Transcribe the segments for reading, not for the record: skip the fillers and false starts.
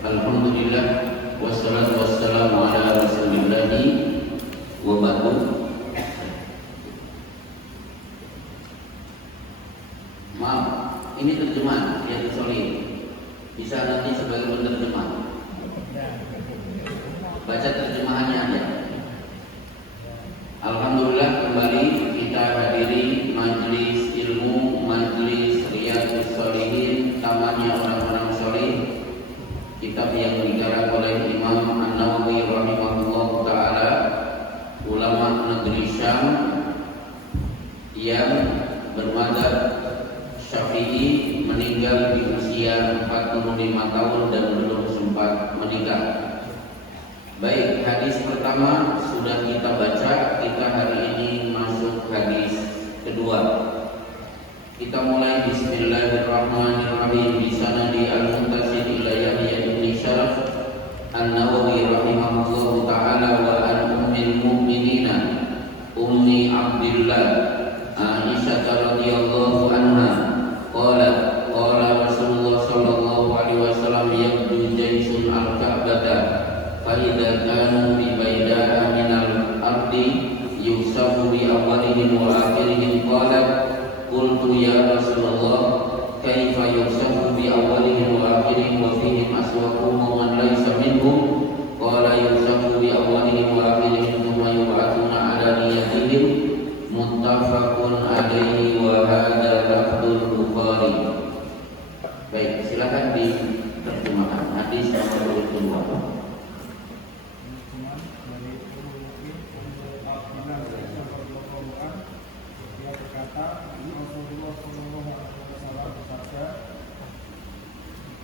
Alhamdulillah wassalatu wassalamu ala rasulillahi wa ba'du. Maaf, ini terjemahan yang solid. Bisa nanti sebagai penerjemah. Baca terjemahannya aja. Alhamdulillah kembali kita hadiri majelis ilmu, majelis Riyadhus Shalihin, tamannya orang-orang soleh. Kitab yang dikarang oleh Imam An-Nawawi rahimahullah ta'ala, ulama negeri Syam yang bermadzhab Syafi'i, meninggal di usia 45 tahun dan belum sempat menikah. Baik, hadis pertama sudah kita baca, kita hari ini masuk hadis kedua. Kita mulai bismillahirrahmanirrahim. Di sana di Al-Muntasid ila Yahya bin Syaraf An-Nawawi rahimahullah ta'ala wa an ummil mu'minina ummi Abdillah Aisyah radhiyallahu anha qala Rasulullah sallallahu alaihi wasallam yabdu jaisun al-Ka'bata fa idza kanu bi baida'a minal ardi yusafu bi awwalihim wa akhirihim qala qultu ya Rasulullah kaifa yusafu bi awwalihim wa akhirihim wa fihim aswaquhum wa man laysa minhum qala yusafu bi awwalihim wa akhirihim thumma yub'atsuna ala niyatihim muttafaqun alaihi wa hadza lafdzul Bukhari. Baik, silakan diterjemahkan hadis nomor 22.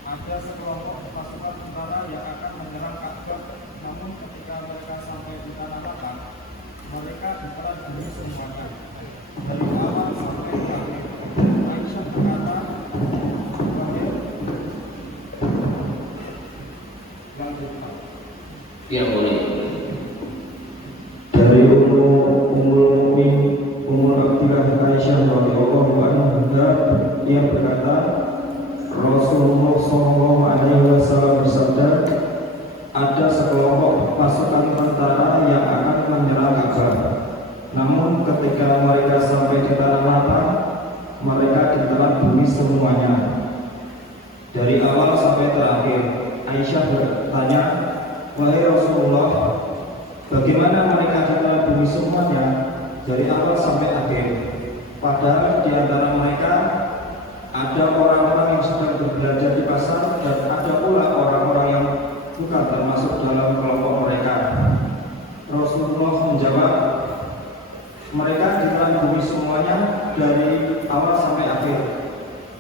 Ada sekelompok pasukan tentara yang akan menyerang Ka'bah, namun ketika mereka sampai di tanah lapang, mereka ditelan habis semuanya dari awal sampai akhir. Aisyah berkata, Ya boleh. Dari Ummul Abdillah Aisyah radhiyallahu anha, ia berkata, Rasulullah sallallahu alaihi wasallam bersabda, ada sekelompok pasukan tentara yang akan menyerang Ka'bah. Namun ketika mereka sampai di tanah lapang, mereka ditelan bumi semuanya dari awal sampai terakhir. Aisyah bertanya, wahai Rasulullah, bagaimana mereka ditelan bumi semuanya dari awal sampai akhir? Padahal di antara mereka ada orang-orang yang sedang berbelanja di pasar dan ada pula orang-orang yang bukan termasuk dalam kelompok mereka. Rasulullah menjawab, mereka ditelan bumi semuanya dari awal sampai akhir.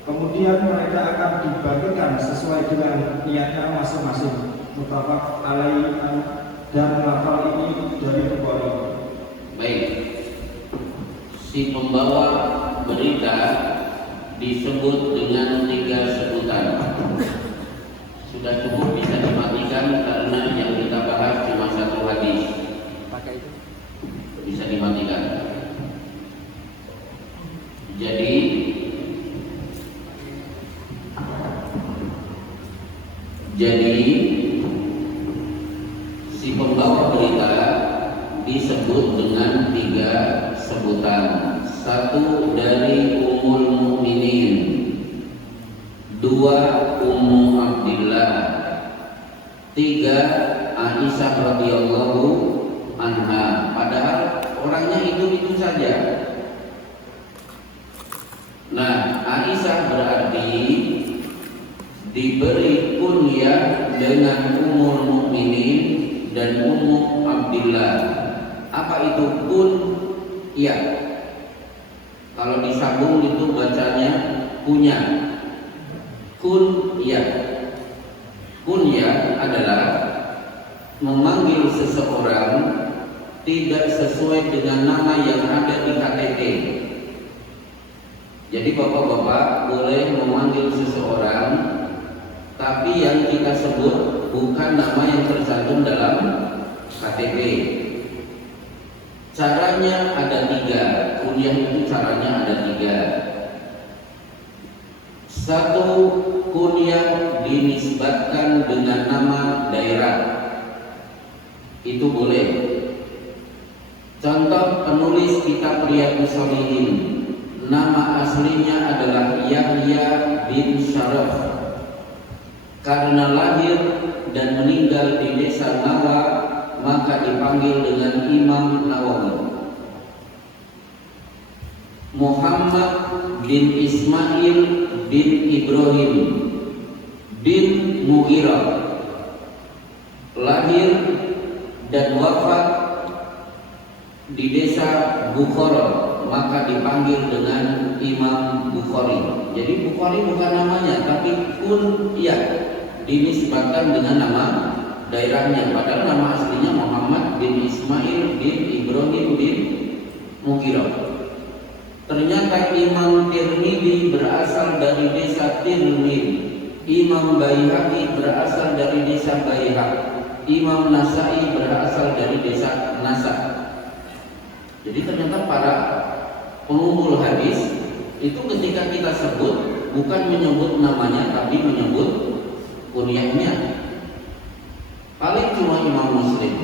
Kemudian mereka akan dibagikan sesuai dengan niatnya masing-masing. Muttafaq alaihi, dan lafal ini dari Bukhari. Baik, si pembawa berita disebut dengan 3 sebutan. Sudah cukup bisa dimatikan karena yang kita bahas cuma 1 hadis. Bisa dimatikan. Jadi si pembawa berita disebut dengan 3 sebutan. 1 dari Ummul Mukminin, 2 Ummu Abdillah, 3 Aisyah radhiyallahu anha. Padahal orangnya itu saja. Nah, Aisyah berarti diberi kunyah dengan Ummul Mukminin dan Ummu Abdillah. Apa itu kun? Ya. Kalau disambung itu bacanya kunyah. Kunyah. Kunyah adalah memanggil seseorang tidak sesuai dengan nama yang ada di KTP. Jadi bapak-bapak boleh memanggil seseorang, tapi yang kita sebut bukan nama yang tercantum dalam KTP. Caranya ada 3. Kunyah itu caranya ada 3. 1, kunyah dinisbatkan dengan nama daerah, itu boleh. Contoh penulis kitab Riyadhus Shalihin, nama aslinya adalah Yahya bin Syaraf. Karena lahir dan meninggal di desa Nawa, maka dipanggil dengan Imam Nawawi. Muhammad bin Ismail bin Ibrahim bin Mughirah, lahir dan wafat di desa Bukhara, maka dipanggil dengan Imam Bukhari. Jadi Bukhari bukan namanya, tapi kunyah dinisbatkan dengan nama daerahnya, padahal nama aslinya Muhammad bin Ismail bin Ibrahim bin Mughirah. Ternyata Imam Tirmidzi berasal dari desa Tirmidzi, Imam Baihaqi berasal dari desa Baihaq, Imam Nasai berasal dari desa Nasa. Jadi ternyata para pengumpul hadis itu ketika kita sebut bukan menyebut namanya, tapi menyebut kunyahnya. Paling cuma Imam Muslim,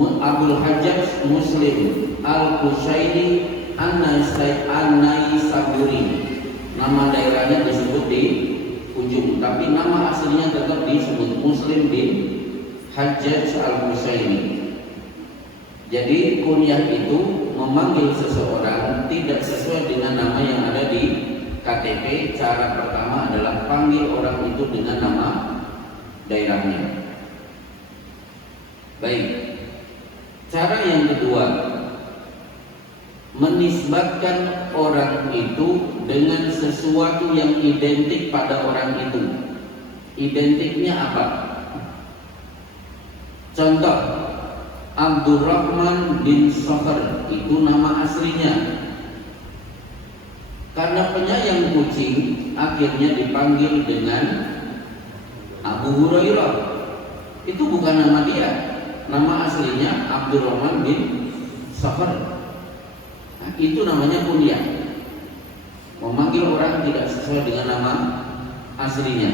Abdul Hajjaj Muslim Al-Qushairi An-Naisaburi, nama daerahnya disebut di ujung, tapi nama aslinya tetap disebut Muslim bin Hajjaj Al-Qushairi. Jadi kunyah itu memanggil seseorang tidak sesuai dengan nama yang ada di KTP. Cara pertama adalah panggil orang itu dengan nama daerahnya. Baik. Cara yang kedua, menisbatkan orang itu dengan sesuatu yang identik pada orang itu. Identiknya apa? Contoh, Abdurrahman bin Sakhr itu nama aslinya. Karena penyayang kucing, akhirnya dipanggil dengan Abu Hurairah. Itu bukan nama dia. Nama aslinya Abdurrahman bin Sakhr. Nah, itu namanya kunyah. Memanggil orang tidak sesuai dengan nama aslinya.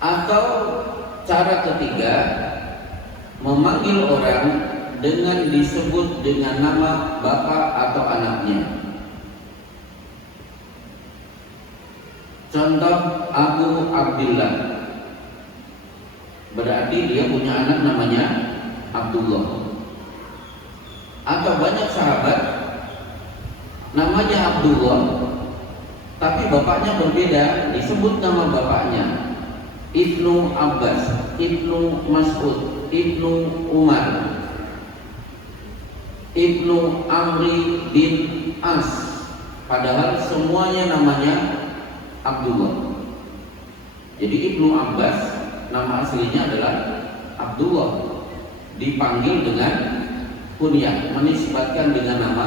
Atau cara ketiga, memanggil orang dengan disebut dengan nama bapak atau anaknya. Contoh Abu Abdillah, berarti dia punya anak namanya Abdullah. Atau banyak sahabat namanya Abdullah, tapi bapaknya berbeda, disebut nama bapaknya Ibnu Abbas, Ibnu Mas'ud, Ibnu Umar, Ibnu Amri bin As, padahal semuanya namanya Abdullah. Jadi Ibnu Abbas nama aslinya adalah Abdullah, dipanggil dengan kunyah, menisbatkan dengan nama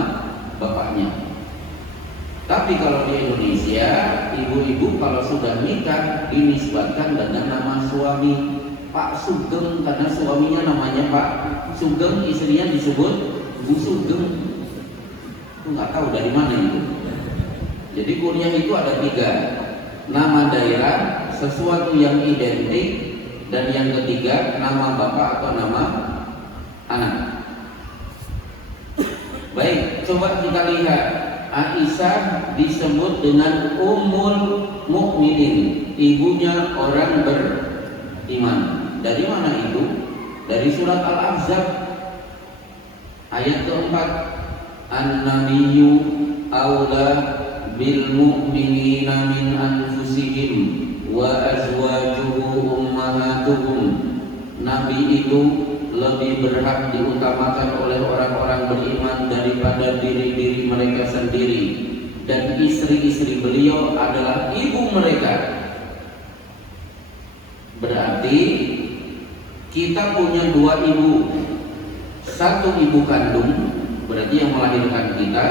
bapaknya. Tapi kalau di Indonesia, ibu-ibu kalau sudah nikah dinisbatkan dengan nama suami, Pak Sugeng, karena suaminya namanya Pak Sugeng, istrinya disebut Bu Sugeng. Itu nggak tahu dari mana itu. Jadi kunyah itu ada 3, nama daerah, sesuatu yang identik, dan yang ketiga nama bapak atau nama anak. Baik, coba kita lihat. Aisyah disebut dengan Ummul Mukminin, ibunya orang beriman. Dari mana itu? Dari surat Al-Ahzab ayat keempat. An-nabiyyu aula bil mu'minina min anfusihim wa azwajuhu ummahatuhum. Nabi itu lebih berhak diutamakan oleh orang-orang beriman daripada diri-diri mereka sendiri, dan istri-istri beliau adalah ibu mereka. Berarti kita punya 2 ibu. Satu ibu kandung, berarti yang melahirkan kita.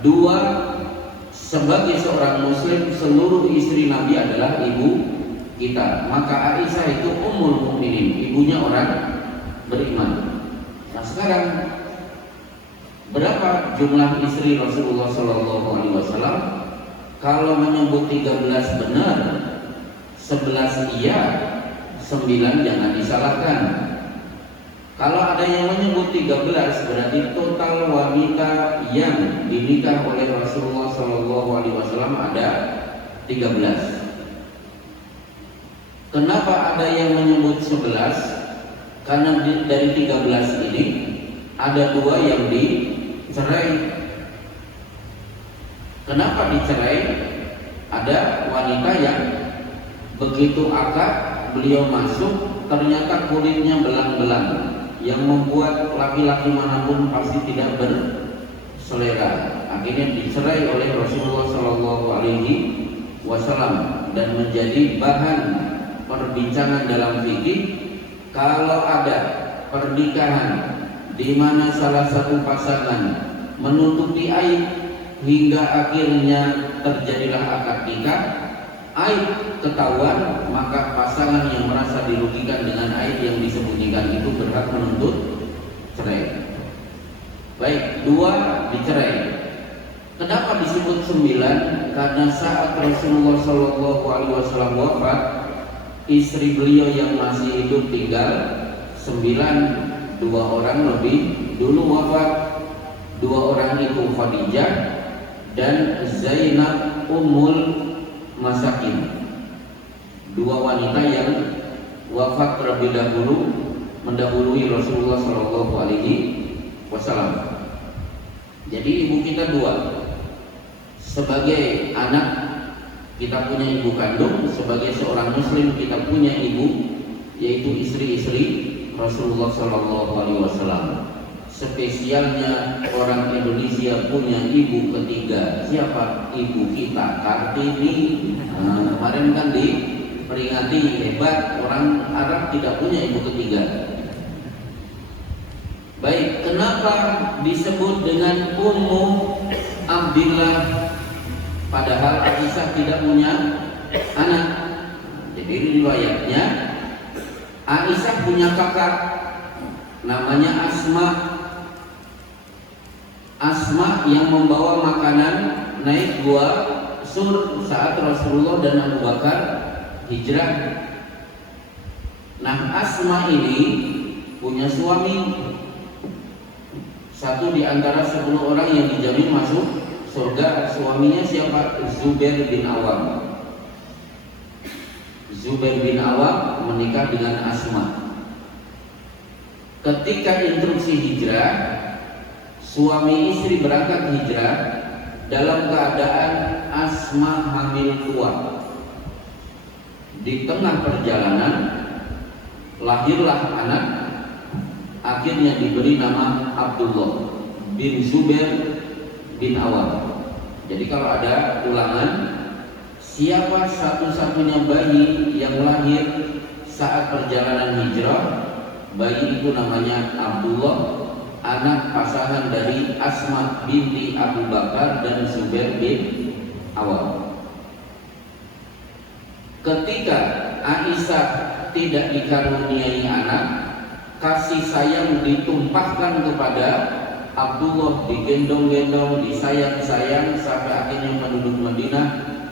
2, sebagai seorang muslim, seluruh istri Nabi adalah ibu kita. Maka Aisyah itu Ummul Mukminin, ibunya orang beriman. Nah sekarang berapa jumlah istri Rasulullah SAW? Kalau menyebut 13 benar, 11 iya, 9 jangan disalahkan. Kalau ada yang menyebut 13, berarti total wanita yang dinikah oleh Rasulullah SAW ada 13. Kenapa ada yang menyebut 11? Karena dari 13 ini ada 2 yang dicerai. Kenapa dicerai? Ada wanita yang begitu akad beliau masuk ternyata kulitnya belang-belang, yang membuat laki-laki manapun pasti tidak berselera. Akhirnya dicerai oleh Rasulullah SAW dan menjadi bahan perbincangan dalam fikih. Kalau ada pernikahan di mana salah satu pasangan menutupi aib hingga akhirnya terjadilah akad nikah, aib ketahuan, maka pasangan yang merasa dirugikan dengan aib yang disembunyikan itu berhak menuntut cerai. Baik, 2 dicerai. Kenapa disebut 9? Karena saat Rasulullah SAW wafat, istri beliau yang masih hidup tinggal 9, 2 orang lebih dulu wafat. 2 orang itu Khadijah dan Zainab Ummul Masakin, 2 wanita yang wafat terlebih dahulu mendahului Rasulullah SAW. Jadi ibu kita 2. Sebagai anak kita punya ibu kandung, sebagai seorang muslim kita punya ibu, yaitu istri-istri Rasulullah SAW. Spesialnya orang Indonesia punya ibu ketiga. Siapa? Ibu kita, Kartini. Kemarin kan diperingati, hebat, orang Arab tidak punya ibu ketiga. Baik, kenapa disebut dengan Ummu Abdillah padahal Aisyah tidak punya anak? Jadi riwayatnya Aisyah punya kakak namanya Asma yang membawa makanan naik gua Sur saat Rasulullah dan Abu Bakar hijrah. Nah, Asma ini punya suami, satu di antara 10 orang yang dijamin masuk surga. Suaminya siapa? Zubair bin Awam. Zubair bin Awam menikah dengan Asma. Ketika instruksi hijrah, suami istri berangkat hijrah dalam keadaan Asma hamil tua. Di tengah perjalanan lahirlah anak, akhirnya diberi nama Abdullah bin Zubair bin Awam. Jadi kalau ada ulangan, siapa satu-satunya bayi yang lahir saat perjalanan hijrah, bayi itu namanya Abdullah, anak pasangan dari Asma binti Abu Bakar dan Zubair bin Awam. Ketika Aisyah tidak dikaruniai anak, kasih sayang ditumpahkan kepada Abdullah, digendong-gendong, disayang-sayang sampai akhirnya penduduk Madinah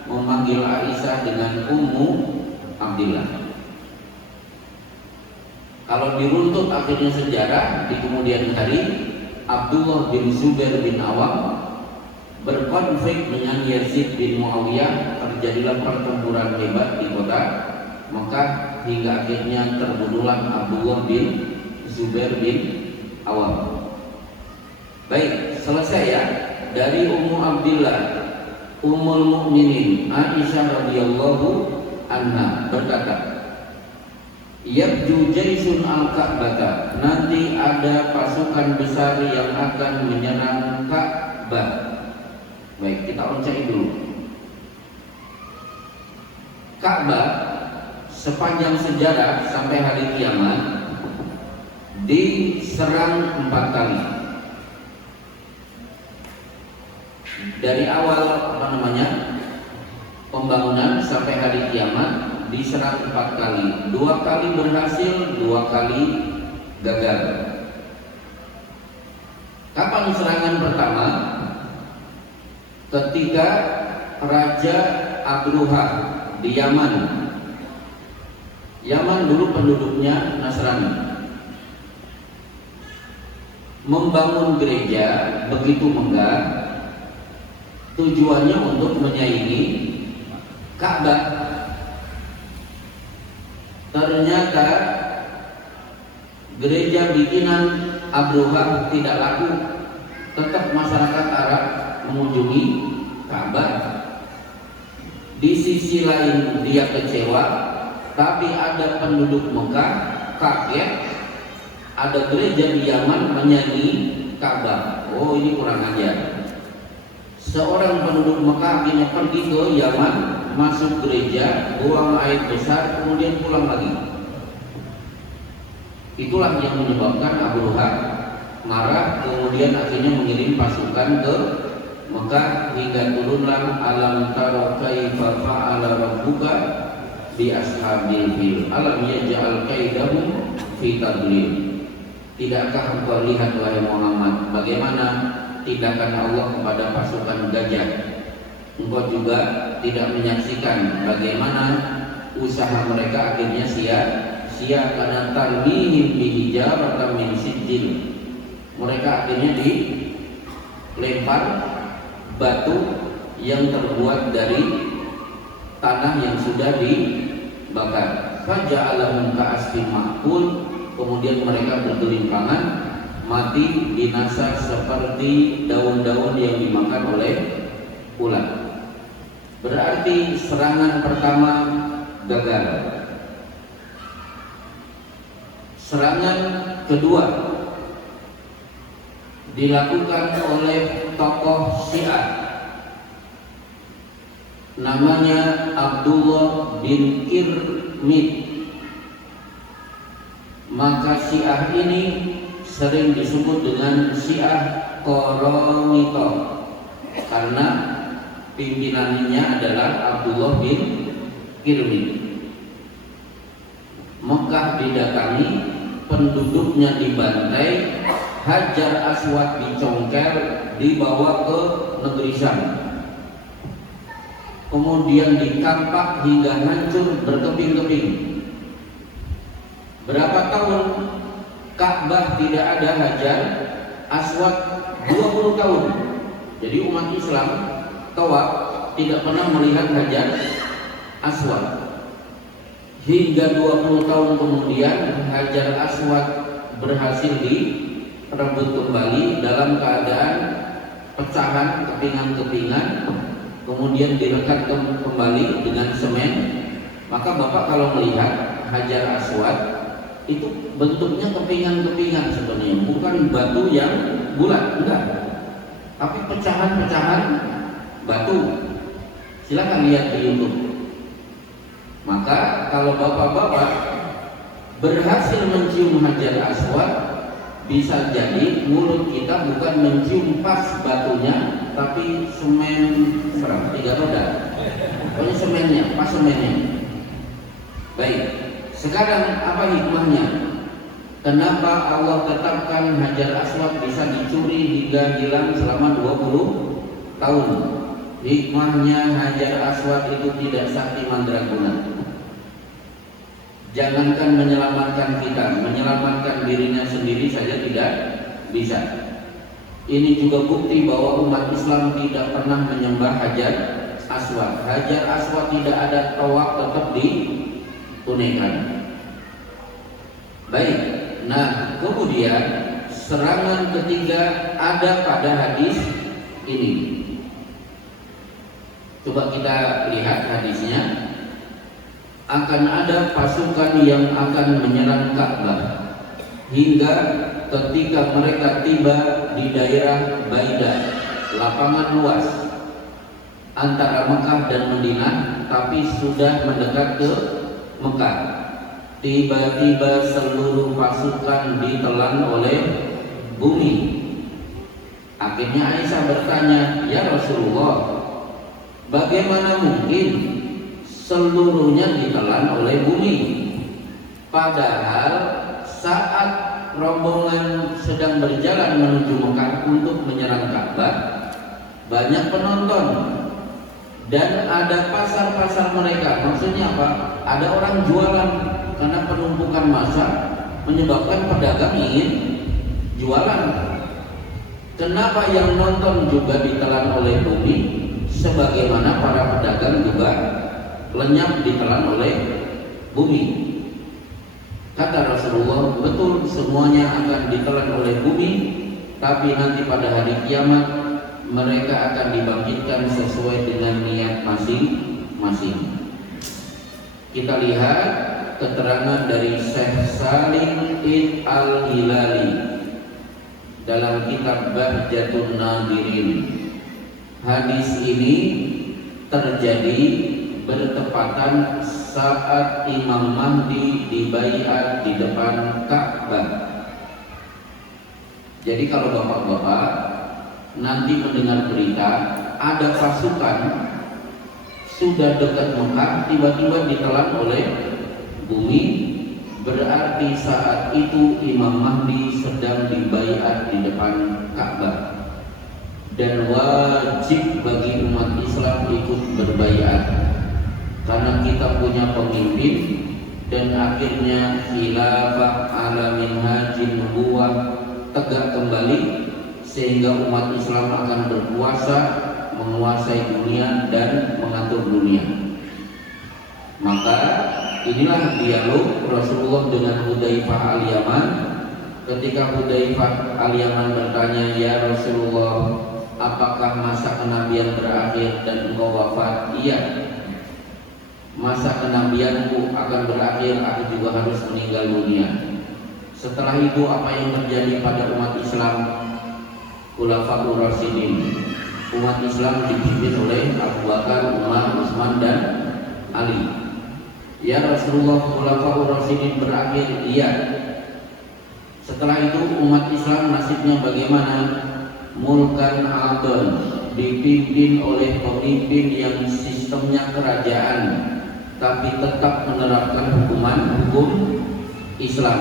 memanggil Aisyah dengan Ummu Abdillah. Kalau diruntut akhirnya sejarah, di kemudian hari Abdullah bin Zubair bin Awam berkonflik dengan Yazid bin Muawiyah, terjadilah pertempuran hebat di kota Mekah hingga akhirnya terbunuhlah Abdullah bin Zubair bin Awam. Baik, selesai ya. Dari Ummu Abdillah, Ummul Mukminin Aisyah radhiyallahu anha berkata, Yabju jaisun al-Ka'bah, nanti ada pasukan besar yang akan menyerang Ka'bah. Baik, kita oncai dulu. Ka'bah sepanjang sejarah sampai hari kiamat diserang 4 kali. Dari awal pembangunan sampai hari kiamat diserang 4 kali. 2 kali berhasil, 2 kali gagal. Kapan serangan pertama? Ketika Raja Abruha di Yaman. Yaman dulu penduduknya Nasrani. Membangun gereja begitu megah, tujuannya untuk menyaingi Ka'bah. Ternyata gereja bikinan Abruha tidak laku. Tetap masyarakat Arab mengunjungi Ka'bah. Di sisi lain dia kecewa, tapi ada penduduk Mekah kaget, ada gereja di Yaman menyanyi Ka'bah. Oh, ini kurang ajar. Seorang penduduk Mekah ini pergi ke Yaman, masuk gereja, buang air besar, kemudian pulang lagi. Itulah yang menyebabkan Abruha marah, kemudian akhirnya mengirim pasukan ke Mekah hingga turunlah alam tara kaifa fa'ala rabbuka bi ashabil fil alam yaj'al kaidahum fi tadlil. Tidakkah engkau lihat wahai Muhammad bagaimana tindakan Allah kepada pasukan gajah? Engkau juga tidak menyaksikan bagaimana usaha mereka akhirnya sia-sia karena tarmihim bihijaratan min sijil. Mereka akhirnya dilempar batu yang terbuat dari tanah yang sudah dibakar. Faja'alahum ka'asfin ma'kul, kemudian mereka bergelimpangan mati binasa seperti daun-daun yang dimakan oleh ulat. Berarti serangan pertama gagal. Serangan kedua dilakukan oleh tokoh Syiah namanya Abdullah bin Kirmid. Maka Syiah ini sering disebut dengan Syiah Qaramithah karena pimpinannya adalah Abdullah bin Kirmid. Mekah didatangi, penduduknya dibantai, Hajar Aswad dicongkel, dibawa ke negeri Syam, kemudian dikampak hingga hancur berkeping-keping. Berapa tahun Ka'bah tidak ada Hajar Aswad? 20 tahun. Jadi umat Islam tawaf tidak pernah melihat Hajar Aswad. Hingga 20 tahun kemudian Hajar Aswad berhasil direbut kembali dalam keadaan pecahan kepingan-kepingan, kemudian direkat kembali dengan semen. Maka Bapak kalau melihat Hajar Aswad itu bentuknya kepingan-kepingan sebenarnya, bukan batu yang bulat, enggak, tapi pecahan-pecahan batu. Silakan lihat di YouTube. Maka kalau bapak-bapak berhasil mencium Hajar Aswad, bisa jadi mulut kita bukan mencium pas batunya, tapi semen serang 3 roda. Pokoknya semennya, pas semennya. Baik, sekarang apa hikmahnya? Kenapa Allah tetapkan Hajar Aswad bisa dicuri hingga hilang selama 20 tahun? Hikmahnya Hajar Aswad itu tidak sakti mandraguna. Jangankan menyelamatkan kita, menyelamatkan dirinya sendiri saja tidak bisa. Ini juga bukti bahwa umat Islam tidak pernah menyembah Hajar Aswad. Hajar Aswad tidak ada tawaf, tetap ditunaikan. Baik, nah kemudian serangan ketiga ada pada hadis ini. Coba kita lihat hadisnya. Akan ada pasukan yang akan menyerang Ka'bah hingga ketika mereka tiba di daerah Baidah, lapangan luas antara Mekah dan Madinah, tapi sudah mendekat ke Mekah. Tiba-tiba seluruh pasukan ditelan oleh bumi. Akhirnya Aisyah bertanya, "Ya Rasulullah, bagaimana mungkin seluruhnya ditelan oleh bumi? Padahal saat rombongan sedang berjalan menuju Mekah untuk menyerang Ka'bah, banyak penonton Dan ada pasar-pasar mereka. Maksudnya apa? Ada orang jualan, karena penumpukan massa menyebabkan pedagang ingin jualan. Kenapa yang nonton juga ditelan oleh bumi, sebagaimana para pedagang juga lenyap ditelan oleh bumi. Kata Rasulullah, betul semuanya akan ditelan oleh bumi, tapi nanti pada hari kiamat mereka akan dibangkitkan sesuai dengan niat masing-masing. Kita lihat keterangan dari Syekh Salim Al-Hilali dalam kitab Bahjatun Nadirin. Hadis ini terjadi bertepatan saat Imam Mahdi dibaiat di depan Ka'bah. Jadi kalau bapak-bapak nanti mendengar berita ada pasukan sudah dekat Mekah tiba-tiba ditelan oleh bumi, berarti saat itu Imam Mahdi sedang dibaiat di depan Ka'bah. Dan wajib bagi umat Islam ikut berbaiat karena kita punya pemimpin, dan akhirnya khilafah ala minhajin nubuwah tegak kembali, sehingga umat Islam akan berkuasa, menguasai dunia dan mengatur dunia. Maka inilah dialog Rasulullah dengan Hudzaifah al-Yaman. Ketika Hudzaifah al-Yaman bertanya, "Ya Rasulullah, apakah masa kenabian berakhir dan engkau wafat?" "Iya, masa kenabianku akan berakhir, aku juga harus meninggal dunia. Setelah itu apa yang terjadi pada umat Islam?" Khulafaur Rasyidin, umat Islam dipimpin oleh Abu Bakar, Umar, Utsman dan Ali. "Ya Rasulullah, Khulafaur Rasyidin berakhir?" "Iya." "Setelah itu umat Islam nasibnya bagaimana?" "Mulkan adon, dipimpin oleh pemimpin yang sistemnya kerajaan tapi tetap menerapkan hukum Islam,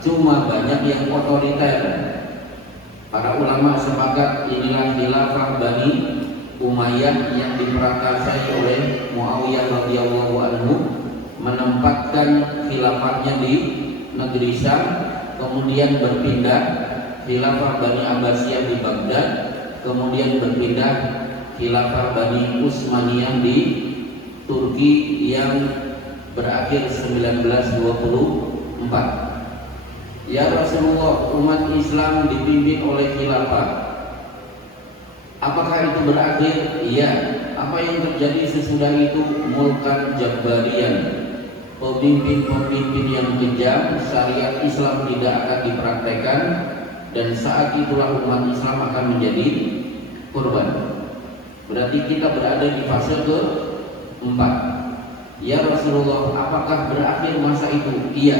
cuma banyak yang otoriter." Para ulama sepakat inilah khilafah Bani Umayyah yang diperakarsai oleh Muawiyah radhiyallahu anhu, menempatkan khilafahnya di negeri Syam, kemudian berpindah khilafah Bani Abbasiyah di Baghdad, kemudian berpindah khilafah Bani Utsmaniyah di Turki yang berakhir 1924. "Ya Rasulullah, umat Islam dipimpin oleh khilafah, apakah itu berakhir?" "Iya." "Apa yang terjadi sesudah itu?" "Mulkan Jabbarian, pemimpin-pemimpin yang kejam, syariat Islam tidak akan dipraktekkan, dan saat itulah umat Islam akan menjadi korban." Berarti kita berada di fase ke-4. "Ya Rasulullah, apakah berakhir masa itu?" "Iya."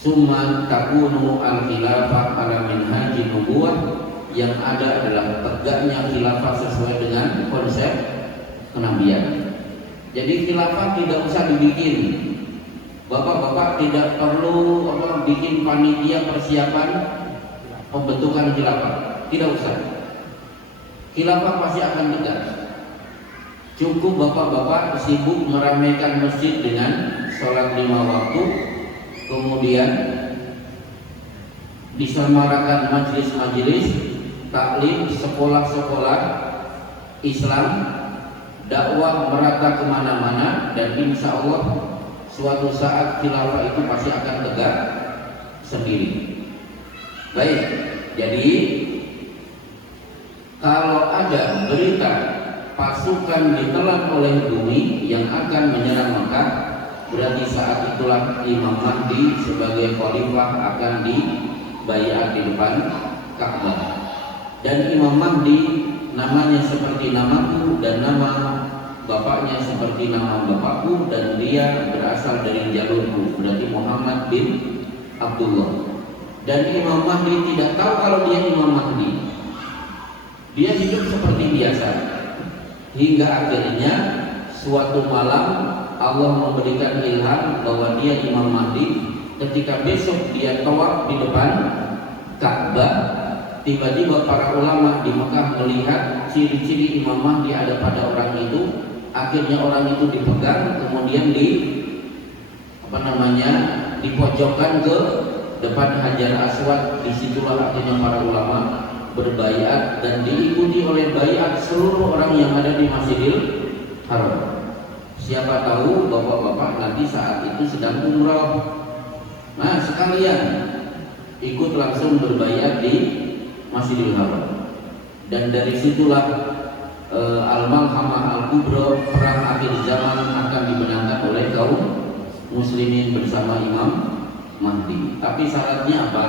"Summa takunu al-khilafah ala minhajin nubuwah," yang ada adalah tegaknya khilafah sesuai dengan konsep kenabian. Jadi khilafah tidak usah dibikin. Bapak-bapak tidak perlu bikin panitia persiapan pembentukan khilafah. Tidak usah. Khilafah pasti akan tegak. Cukup bapak-bapak sibuk meramaikan masjid dengan sholat 5 waktu, kemudian diselenggarakan majelis-majelis taklim, sekolah-sekolah Islam, dakwah merata kemana-mana, dan insya Allah suatu saat khilafah itu pasti akan tegak sendiri. Baik, jadi kalau ada berita pasukan ditelan oleh bumi yang akan menyerang Mekah, berarti saat itulah Imam Mahdi sebagai khalifah akan dibaiat di depan Ka'bah. Dan Imam Mahdi namanya seperti namaku dan nama bapaknya seperti nama bapakku, dan dia berasal dari jalurku, berarti Muhammad bin Abdullah. Dan Imam Mahdi tidak tahu kalau dia Imam Mahdi. Dia hidup seperti biasa hingga akhirnya suatu malam Allah memberikan ilham bahwa dia Imam Mahdi. Ketika besok dia tawaf di depan Ka'bah, tiba-tiba para ulama di Mekah melihat ciri-ciri Imam Mahdi ada pada orang itu, akhirnya orang itu dipegang, kemudian dipojokkan ke depan Hajar Aswad. Disitulah akhirnya para ulama berbaiat dan diikuti oleh baiat seluruh orang yang ada di Masjidil Haram. Siapa tahu bapak-bapak nanti saat itu sedang umrah, nah sekalian ikut langsung berbaiat di Masjidil Haram. Dan dari situlah Al-Malhamah Al-Kubra, perang akhir zaman akan dimenangkan oleh kaum muslimin bersama Imam Mahdi. Tapi syaratnya apa?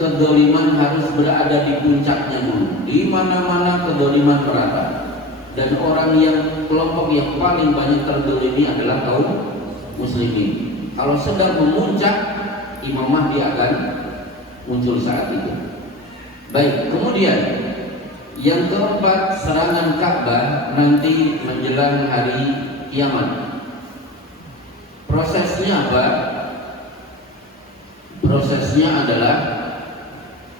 Kedoliman harus berada di puncaknya dulu. Di mana-mana kedoliman merata. Dan orang yang kelompok yang paling banyak terdolimi adalah kaum muslimin. Kalau sedang memuncak, Imam Mahdi akan muncul saat itu. Baik, kemudian yang keempat, serangan Ka'bah nanti menjelang hari kiamat. Prosesnya apa? Prosesnya adalah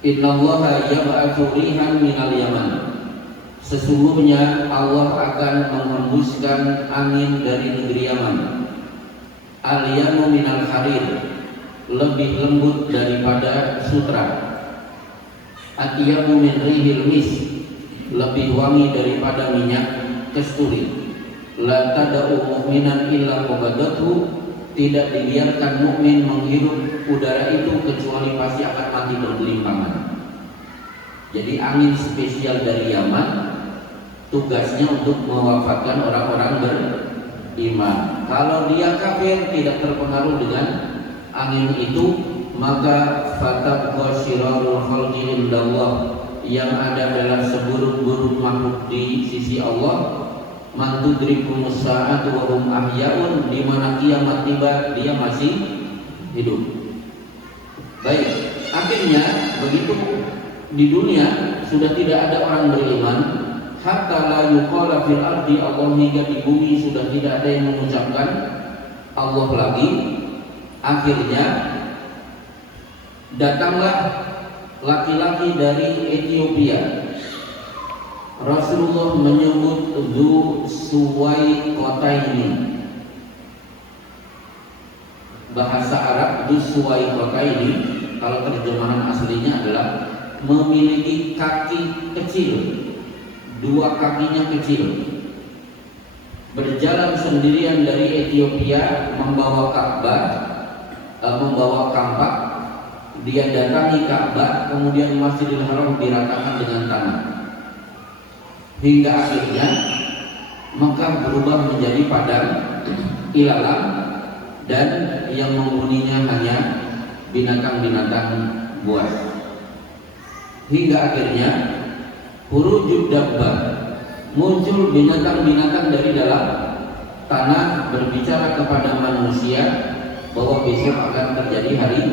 Innallaha yab'atsu rihan minal Yaman. Sesungguhnya Allah akan mengembuskan angin dari negeri Yaman. Al-yamu minal harir, lebih lembut daripada sutra. Atyabu min rihil mis, lebih wangi daripada minyak kasturi. La tada'u mu'minan illa qabadathu, tidak dibiarkan mukmin menghirup udara itu kecuali pasti akan mati bergelimpangan. Jadi angin spesial dari Yaman tugasnya untuk mewafatkan orang-orang beriman. Kalau dia kafir tidak terpengaruh dengan angin itu, maka fatabqa syirarul khalqi indallah, yang ada adalah seburuk-buruk makhluk di sisi Allah. Man tudrikumus sa'atu wa hum ahya'un, di mana kiamat tiba dia masih hidup. Baik, akhirnya begitu di dunia sudah tidak ada orang beriman, hatta la yuqala fil ardi Allah, hingga di bumi sudah tidak ada yang mengucapkan Allah lagi. Akhirnya datanglah laki-laki dari Ethiopia. Rasulullah menyebut Dzu Suwaikotaini. Bahasa Arab Dzu Suwaikotaini, kalau terjemahan aslinya adalah memiliki kaki kecil, dua kakinya kecil. Berjalan sendirian dari Ethiopia membawa Ka'bah, membawa kampak. Dia datangi Ka'bah, kemudian Masjidil Haram diratakan dengan tanah. Hingga akhirnya Mekah berubah menjadi padang ilalang, dan yang menghuninya hanya binatang-binatang buas. Hingga akhirnya hurujud dabbah, muncul binatang-binatang dari dalam tanah berbicara kepada manusia bahwa besok akan terjadi hari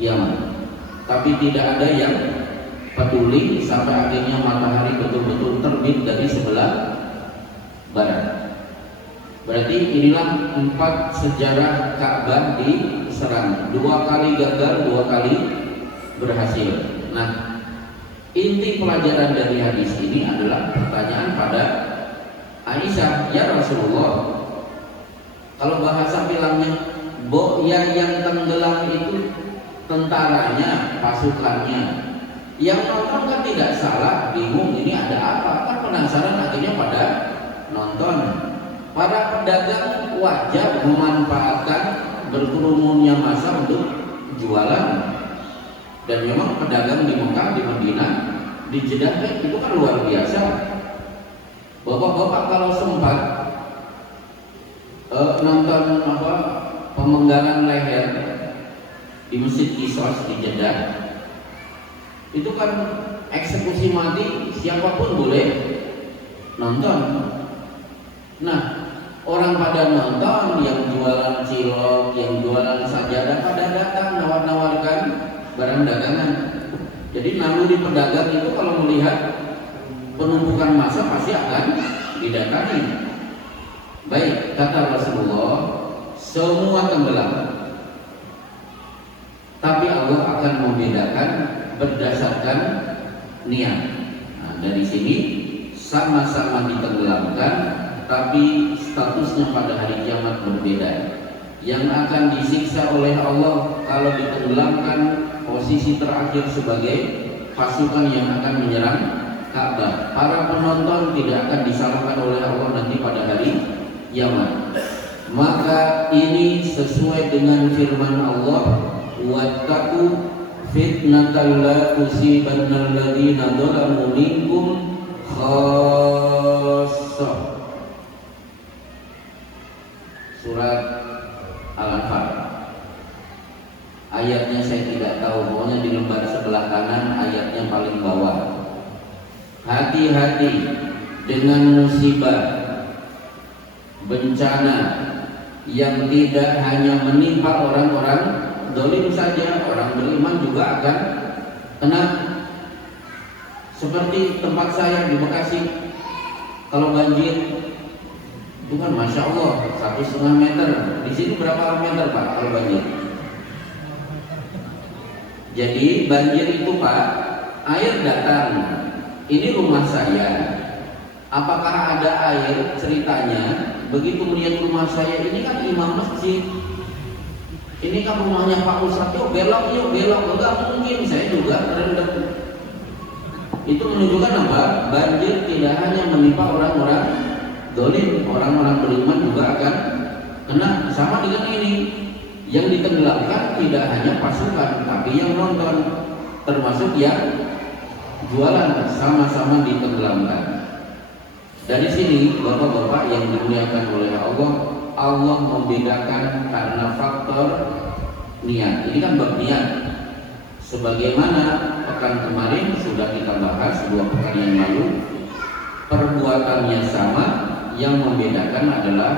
kiamat. Tapi tidak ada yang peduli sampai akhirnya matahari betul-betul terbit dari sebelah barat. Berarti inilah 4 sejarah Ka'bah diserang. 2 kali gagal, 2 kali berhasil. Nah, inti pelajaran dari hadis ini adalah pertanyaan pada Aisyah, ya Rasulullah, kalau bahasa bilangnya yang tenggelam itu tentaranya, pasukannya. Yang nonton kan tidak salah, bingung ini ada apa, kan penasaran, akhirnya pada nonton. Para pedagang wajar memanfaatkan berkerumunnya massa untuk jualan. Dan memang pedagang di Mekah, di Madinah, di Jeddah itu kan luar biasa. Bapak-bapak kalau sempat nonton pemenggalan leher di Masjid Qisas di Jeddah, itu kan eksekusi mati, siapapun boleh nonton. Nah, orang pada nonton, yang jualan cilok, yang jualan sajadah pada datang nawar-nawarkan barang dagangan. Jadi naluri pedagang itu kalau melihat penumpukan massa pasti akan didatangi. Baik, kata Rasulullah, semua tenggelam, tapi Allah akan membedakan berdasarkan niat. Nah, dari sini sama-sama ditenggelamkan, tapi statusnya pada hari kiamat berbeda. Yang akan disiksa oleh Allah kalau ditenggelamkan posisi terakhir sebagai pasukan yang akan menyerang Ka'bah. Para penonton tidak akan disalahkan oleh Allah nanti pada hari kiamat. Maka ini sesuai dengan firman Allah, wattaqu fitnatan la tusibanna alladziina dzalamu minkum khassah. Surat Al-Anfal. Ayatnya saya tidak tahu, pokoknya di lembar sebelah kanan ayatnya paling bawah. Hati-hati dengan musibah, bencana yang tidak hanya menimpa orang-orang zalim saja, orang beriman juga akan kena. Seperti tempat saya di Bekasi, kalau banjir itu kan masya Allah 1,5 meter. Di sini berapa meter Pak kalau banjir? Jadi banjir itu Pak, air datang. Ini rumah saya. Apakah ada air? Ceritanya begitu melihat rumah saya, ini kan imam masjid. Ini kan rumahnya Pak Ustadz, yuk belok. Enggak mungkin, saya juga terendam. Itu menunjukkan apa? Banjir tidak hanya menimpa orang-orang zalim, orang-orang beriman juga akan kena. Sama dengan ini, yang ditenggelamkan tidak hanya pasukan, tapi yang nonton, termasuk yang jualan, sama-sama ditenggelamkan. Dari sini bapak-bapak yang dimuliakan oleh Allah, Allah membedakan karena faktor niat. Ini kan bab niat. Sebagaimana pekan kemarin sudah kita bahas, 2 pekan yang lalu, perbuatannya sama, yang membedakan adalah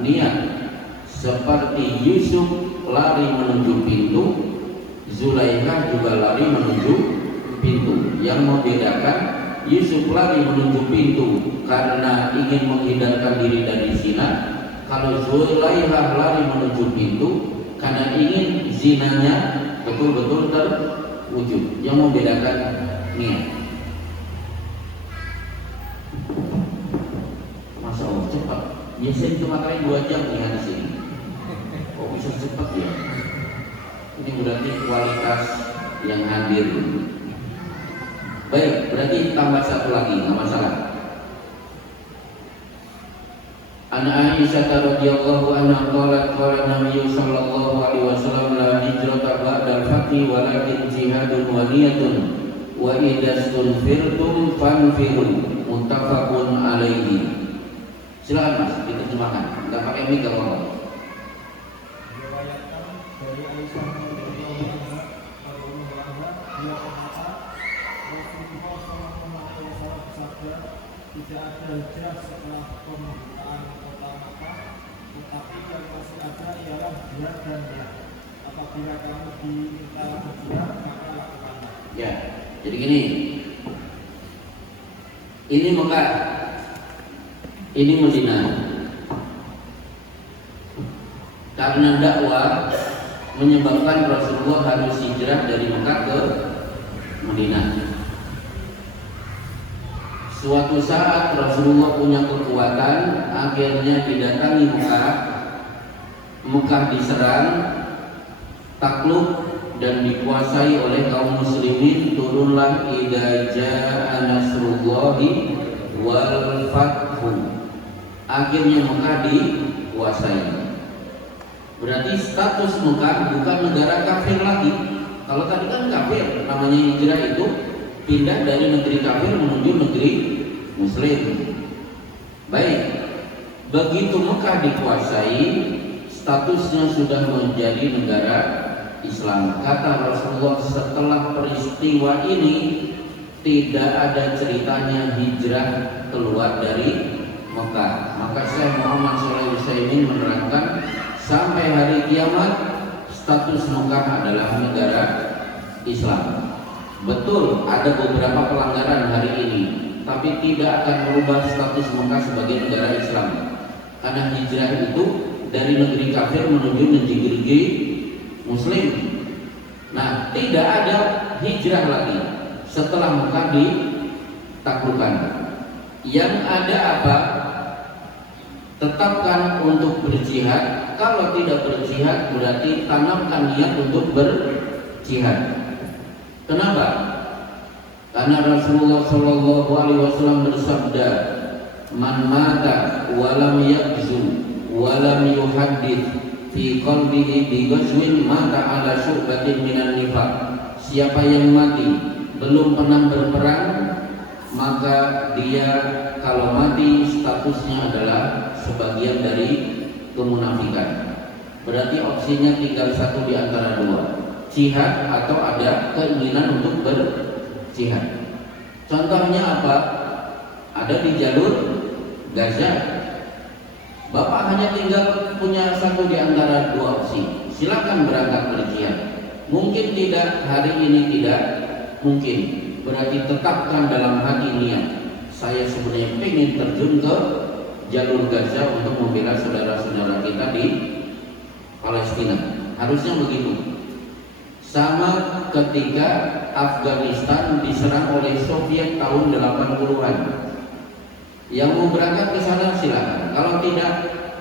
niat. Seperti Yusuf lari menuju pintu, Zulaikha juga lari menuju pintu. Yang membedakan, Yusuf lari menuju pintu karena ingin menghindarkan diri dari zina. Kalau Zulaikha lari menuju pintu karena ingin zinanya betul-betul terwujud. Yang membedakan niat. Masya Allah cepat. Biasanya cuma kali 2 jam nih di sini. Kok bisa cepat ya? Ini berarti kualitas yang hadir. Baik, berarti tambah satu lagi, nggak masalah. An Aisyah radhiyallahu anha qalat qala Nabi sallallahu alaihi wasallam la hijrata ba'dal fathi walakin jihadun wa niyatun wa idastunfirtum fanfiru muttafaqun alaihi. Silakan Mas, diterjemahkan. Enggak pakai mic kalau mau. Diriwayatkan dari Aisyah radhiyallahu anha, dia berkata, Rasulullah SAW bersabda, tidak ada hijrah setelah pembukaan kota Makkah, tetapi yang masih ada ialah jihad dan niat. Apabila kamu diminta hijrah, maka lakukanlah. Ya, jadi gini. Ini Mekah, ini Madinah. Karena dakwah menyebabkan Rasulullah harus hijrah dari Mekah ke Madinah. Suatu saat Rasulullah punya kekuatan, akhirnya didatangi Mekah. Mekah diserang, takluk dan dikuasai oleh kaum muslimin. Turunlah idza jaa nasrullahi wal fathu. Akhirnya Mekah dikuasai. Berarti status Mekah bukan negara kafir lagi. Kalau tadi kan kafir, namanya hijrah itu pindah dari negeri kafir menuju negeri muslim. Baik, begitu Mekah dikuasai, statusnya sudah menjadi negara Islam. Kata Rasulullah, setelah peristiwa ini tidak ada ceritanya hijrah keluar dari Mekah. Maka Syekh Muhammad Shalih Utsaimin menerangkan, sampai hari kiamat status Mekah adalah negara Islam. Betul ada beberapa pelanggaran hari ini, tapi tidak akan merubah status Mekah sebagai negara Islam. Karena hijrah itu dari negeri kafir menuju negeri muslim. Nah, tidak ada hijrah lagi setelah Mekah taklukkan. Yang ada apa? Tetapkan untuk berjihad. Kalau tidak berjihad berarti tanamkan niat untuk berjihad. Kenapa? Karena Rasulullah Shallallahu Alaihi Wasallam bersabda, "Man mata walam yakzu walam yuhaddits fi qalbihi bi ghazwin mata ala syu'batin minan nifaq." Siapa yang mati belum pernah berperang, maka dia kalau mati statusnya adalah sebagian dari kemunafikan. Berarti opsinya tinggal satu di antara dua, jihad atau ada keinginan untuk berjihad. Contohnya apa? Ada di jalur Gaza. Bapak hanya tinggal punya satu di antara dua opsi. Silakan berangkat berjihad. Mungkin tidak hari ini, tidak mungkin. Berarti tetapkan dalam hati niat, saya sebenarnya ingin terjun ke jalur Gaza untuk membela saudara-saudara kita di Palestina. Harusnya begitu. Sama ketika Afghanistan diserang oleh Soviet tahun 80-an. Yang mau berangkat ke sana silakan. Kalau tidak,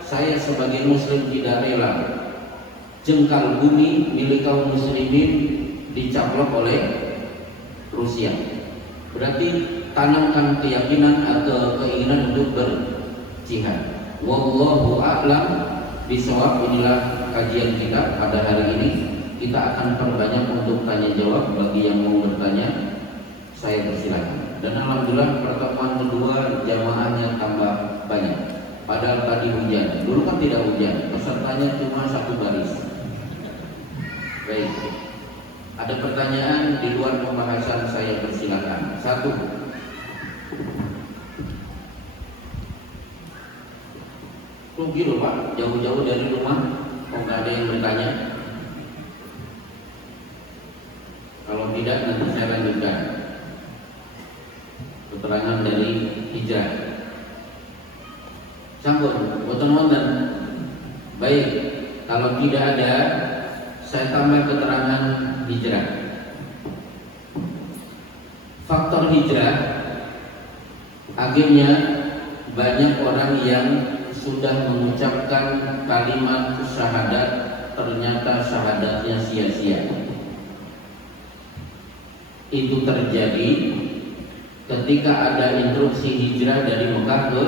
saya sebagai muslim tidak rela jengkal bumi milik kaum muslimin dicaplok oleh Rusia. Berarti tanamkan keyakinan atau keinginan untuk berjihad. Wallahu a'lam bishawab. Inilah kajian kita pada hari ini. Kita akan perbanyak untuk tanya jawab. Bagi yang mau bertanya, saya persilakan. Dan alhamdulillah pertemuan kedua jamaahnya tambah banyak. Padahal tadi hujan. Dulu kan tidak hujan. Pesertanya cuma satu baris. Baik. Ada pertanyaan di luar pembahasan, saya persilakan. Satu. Rugi loh Pak, jauh-jauh dari rumah, kok nggak ada yang bertanya? Kalau tidak nanti saya lanjutkan. Keterangan dari hijrah. Sampun, boten-boten. Baik, kalau tidak ada, saya tambah keterangan hijrah. Faktor hijrah, akhirnya banyak orang yang sudah mengucapkan kalimat syahadat, ternyata syahadatnya sia-sia. Itu terjadi ketika ada instruksi hijrah dari Mekah ke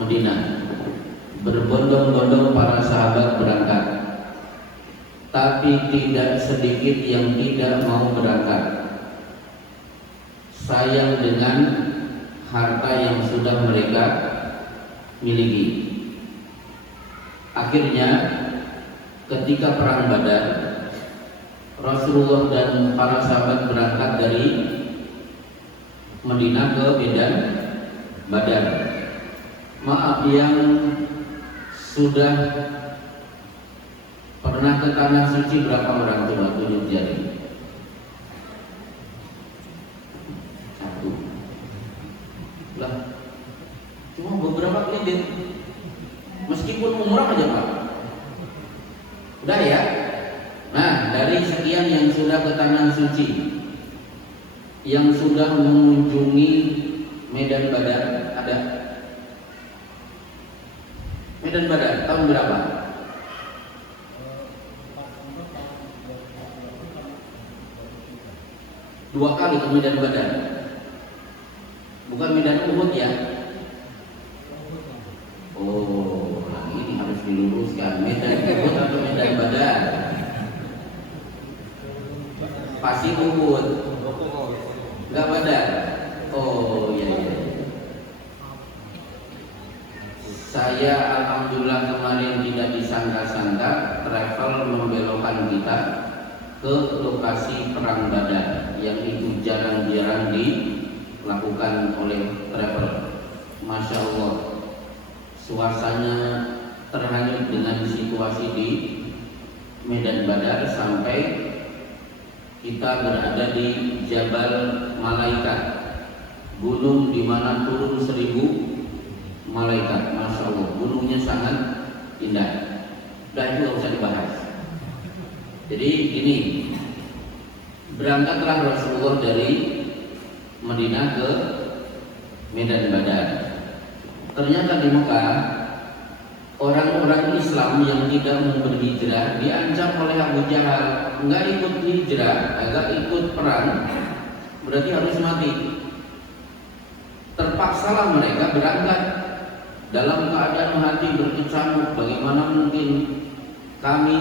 Madinah. Berbondong-bondong para sahabat berangkat, tapi tidak sedikit yang tidak mau berangkat. Sayang dengan harta yang sudah mereka miliki. Akhirnya ketika perang Badar, Rasulullah dan para sahabat berangkat dari Madinah ke Medan Badar. Maaf, yang sudah pernah ke tanah suci berapa orang? Coba tunjuk jari. Satu. Lah, cuma beberapa kredit. Meskipun umrah aja Pak. Udah ya. Nah, dari sekian yang sudah ke tanah suci, yang sudah mengunjungi Medan Badar, ada? Medan Badar tahun berapa? Dua kali ke Medan Badar. Bukan Medan Uhud ya? Oh, nah ini harus diluruskan. Medan Uhud atau Medan Badar? Pasti Uhud. Enggak Badar. Oh iya iya. Saya alhamdulillah kemarin tidak disangka-sangka travel membelokkan kita ke lokasi perang Badar yang itu jarang-jarang dilakukan oleh travel. Masya Allah, suasana terhanyut dengan situasi di Medan Badar sampai kita berada di Jabal Malaikat, gunung di mana turun 1000 malaikat. Masya Allah, gunungnya sangat indah. Udah itu gak usah dibahas. Jadi gini, berangkatlah Rasulullah dari Madinah ke Medan Badar. Ternyata di Mekah orang-orang Islam yang tidak mau berhijrah diancam oleh Abu Jahal, nggak ikut hijrah, agak ikut perang, berarti harus mati. Terpaksalah mereka berangkat dalam keadaan hati berkecamuk, bagaimana mungkin kami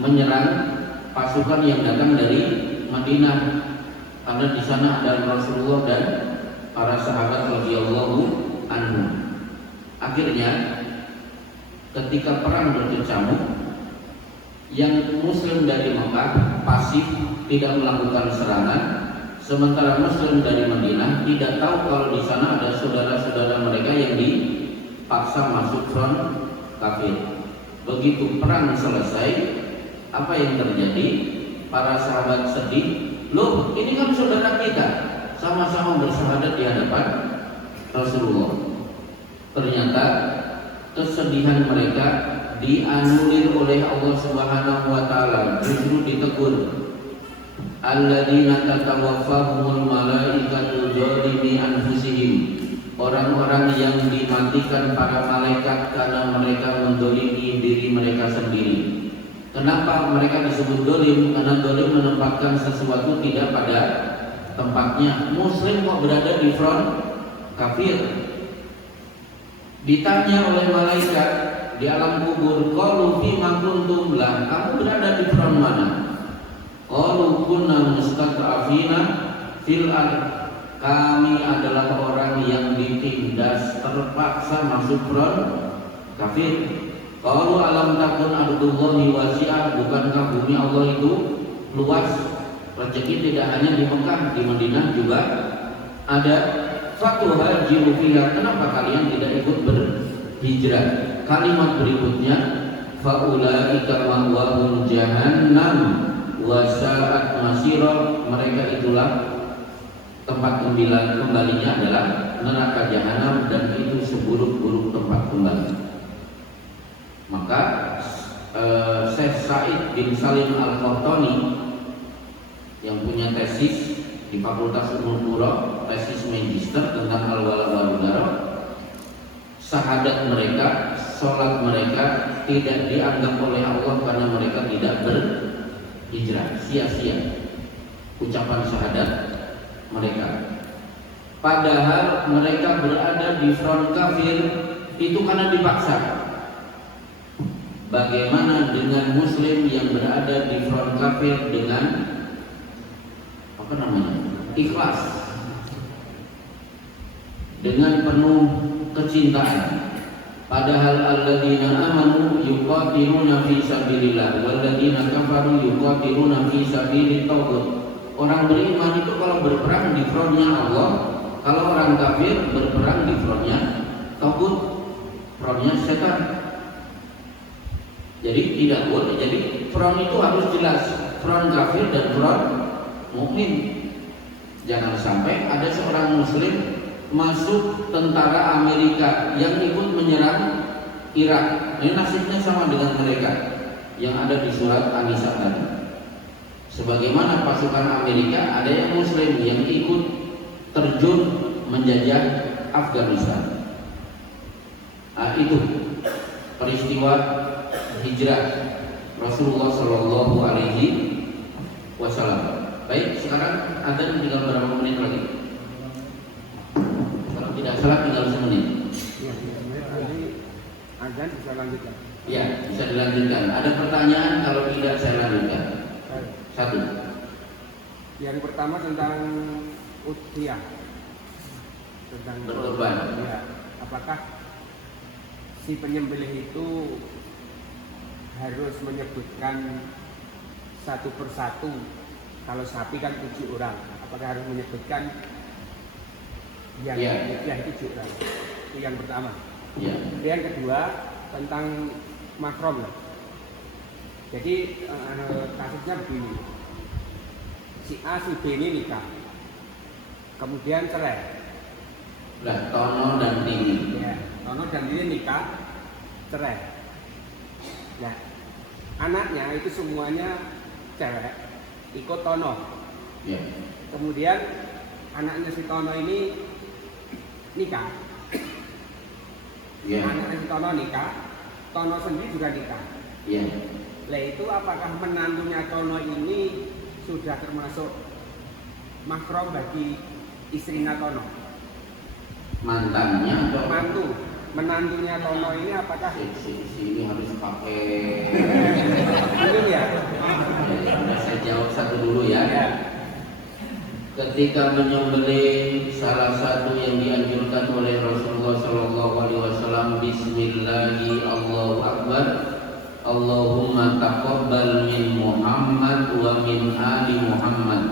menyerang pasukan yang datang dari Madinah, karena di sana ada Rasulullah dan para sahabat radhiyallahu anhum. Akhirnya ketika perang berkecamuk, yang Muslim dari Mekah pasif tidak melakukan serangan, sementara Muslim dari Madinah tidak tahu kalau di sana ada saudara-saudara mereka yang dipaksa masuk front kafir. Begitu perang selesai, apa yang terjadi? Para sahabat sedih, loh ini kan saudara kita, sama-sama bersyahadat di hadapan Rasulullah. Ternyata kesedihan mereka dianulir oleh Allah Subhanahu wa taala, justru ditegur. Alladzina tatawaffahumul malaikatu dzalimi anfusihim. Orang-orang yang dimatikan para malaikat karena mereka mendolimi diri mereka sendiri. Kenapa mereka disebut dolim? Karena dolim menempatkan sesuatu tidak pada tempatnya. Muslim kok berada di front kafir. Ditanya oleh malaikat di alam kubur, qalu fima kuntum lah, kamu berada di front mana? Qalu kunna mustad'afina fil ard. Kami adalah orang yang ditindas, terpaksa masuk front kafir. Qalu alam takun ardullahi wasi'ah, bukankah bumi Allah itu luas? Rezeki tidak hanya di Mekah, di Madinah juga ada. Fatu hajiru fiha, kenapa kalian tidak ikut berhijrah? Kalimat berikutnya, faulaika ma'wahum jahannam wa sa'at masira. Mereka itulah tempat kembalinya adalah neraka jahanam, dan itu seburuk-buruk tempat kembali. Maka Syekh Said bin Salim Al-Qahtani yang punya tesis di Fakultas Ummul Qura, tesis magister tentang al-wala wal bara, syahadat mereka, sholat mereka tidak dianggap oleh Allah karena mereka tidak berhijrah, sia-sia ucapan syahadat mereka. Padahal mereka berada di front kafir itu karena dipaksa. Bagaimana dengan Muslim yang berada di front kafir dengan ikhlas, dengan penuh kecintaan? Padahal alladzina amanu yuqatiluna fi sabilillah walladzina kafaru yuqatiluna fi sabilit taghut. Orang beriman itu kalau berperang di frontnya Allah, kalau orang kafir berperang di frontnya taghut, frontnya setan. Jadi tidak boleh. Jadi front itu harus jelas, front kafir dan front mukmin. Jangan sampai ada seorang Muslim masuk tentara Amerika yang ikut menyerang Irak. Ini nasibnya sama dengan mereka yang ada di surat An-Nisa tadi. Sebagaimana pasukan Amerika, ada yang Muslim yang ikut terjun menjajah Afghanistan. Nah, itu peristiwa hijrah Rasulullah Shallallahu Alaihi Wasallam. Baik, sekarang ada tinggal berapa menit lagi? Kalau tidak salah tinggal semenit. Ya, jadi azan bisa lanjutkan. Ya, bisa dilanjutkan. Ada pertanyaan? Kalau tidak saya lanjutkan. Satu. Yang pertama tentang usia, tentang berkorban. Ya, apakah si penyembelih itu harus menyebutkan satu persatu? Kalau sapi kan 7 orang, apakah harus menyebutkan yang itu 7 orang? Itu yang pertama. Ya. Yang kedua tentang makrom. Jadi kasusnya begini, si A si B ini nikah, kemudian cerai. Lah, Tono dan Tini. Ya, Tono dan Tini nikah, cerai. Nah, anaknya itu semuanya cewek, ikut Tono. Ya. Kemudian anaknya si Tono ini nikah. Ya. Anaknya si Tono nikah, Tono sendiri juga nikah. Ya. Lah itu apakah menantunya Tono ini sudah termasuk mahram bagi istrinya Tono? Mantannya atau Mantu, menantunya Tono ini apakah ini harus pakai belum ya? saya jawab satu dulu ya. Ya. Ketika menyembelih salah satu yang dianjurkan oleh Rasulullah SAW, Bismillahi Allahu Akbar, Allahumma taqabbal min Muhammad wa min ali Muhammad.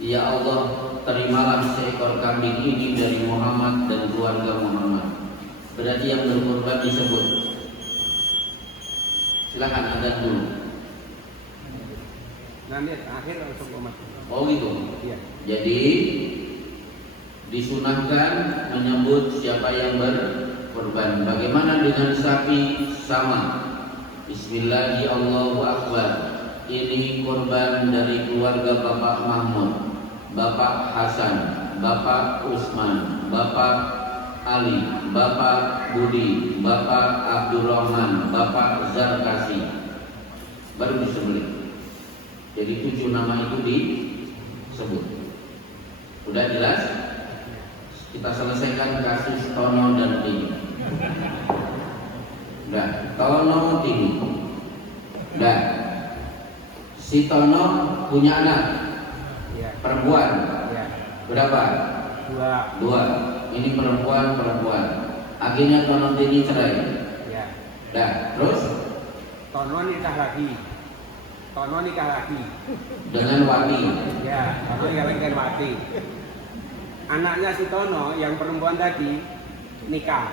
Ya Allah, terimalah seekor kambing ini dari Muhammad dan keluarga Muhammad. Berarti yang berkorban disebut. Silakan ada dulu. Nanti akhir langsung komat. Oh gitu. Iya. Jadi disunahkan menyebut siapa yang berkorban. Bagaimana dengan sapi? Sama. Bismillahi Allahu Akbar. Ini korban dari keluarga Bapak Mahmud, Bapak Hasan, Bapak Usman, Bapak Ali, Bapak Budi, Bapak Abdurrahman, Bapak Zarkasi. Baru disebut. Jadi 7 nama itu disebut. Udah jelas? Kita selesaikan kasus Tono dan Tini. Udah, Tono Tini. Udah. Si Tono punya anak Iya. perempuan. Iya. Berapa? 2. 2. Ini perempuan. Akhirnya Tono Tini cerai. Iya. Udah, terus Tono nikah lagi. dengan Wati. Ya, Tono nikah lagi dengan Wati. Anaknya si Tono yang perempuan tadi nikah.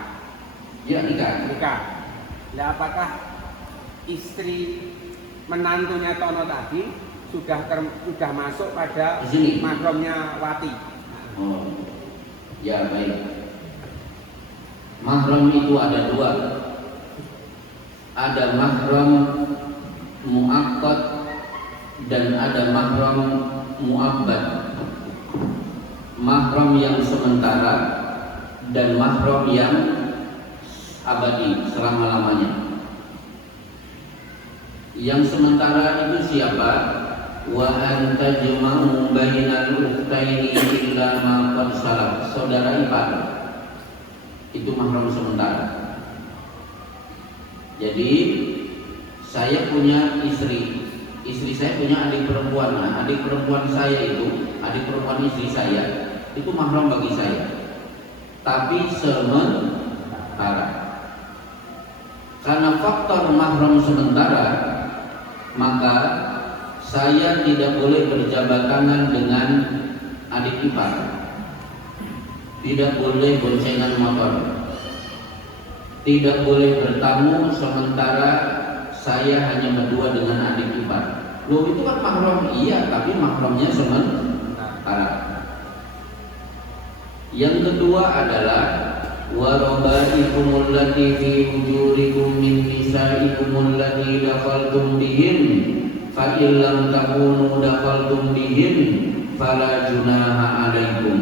Ya nikah. Nah, apakah istri menantunya Tono tadi sudah masuk pada Di sini. mahramnya Wati? Oh, ya baik. Mahram itu ada 2. Ada mahram muakkad dan ada mahram muabbad. Mahram yang sementara dan mahram yang abadi selama-lamanya. Yang sementara itu siapa? Wa anta jama'u bainal ukhtaini illa ma qad salaf. Saudara ipar. Itu mahram sementara. Jadi saya punya istri saya punya adik perempuan. Nah, adik perempuan saya itu, adik perempuan istri saya itu mahram bagi saya. Tapi sementara. Karena faktor mahram sementara, maka saya tidak boleh berjabat tangan dengan adik ipar. Tidak boleh boncengan motor. Tidak boleh bertamu sementara saya hanya berdua dengan adik ipar. Loh itu kan mahram, iya, tapi mahramnya sementara. Yang kedua adalah warabaikumul lati fi hujurikum min nisaikumul lati dakhaltum bihin fa illam takunu dakhaltum bihin fala junaha alaikum.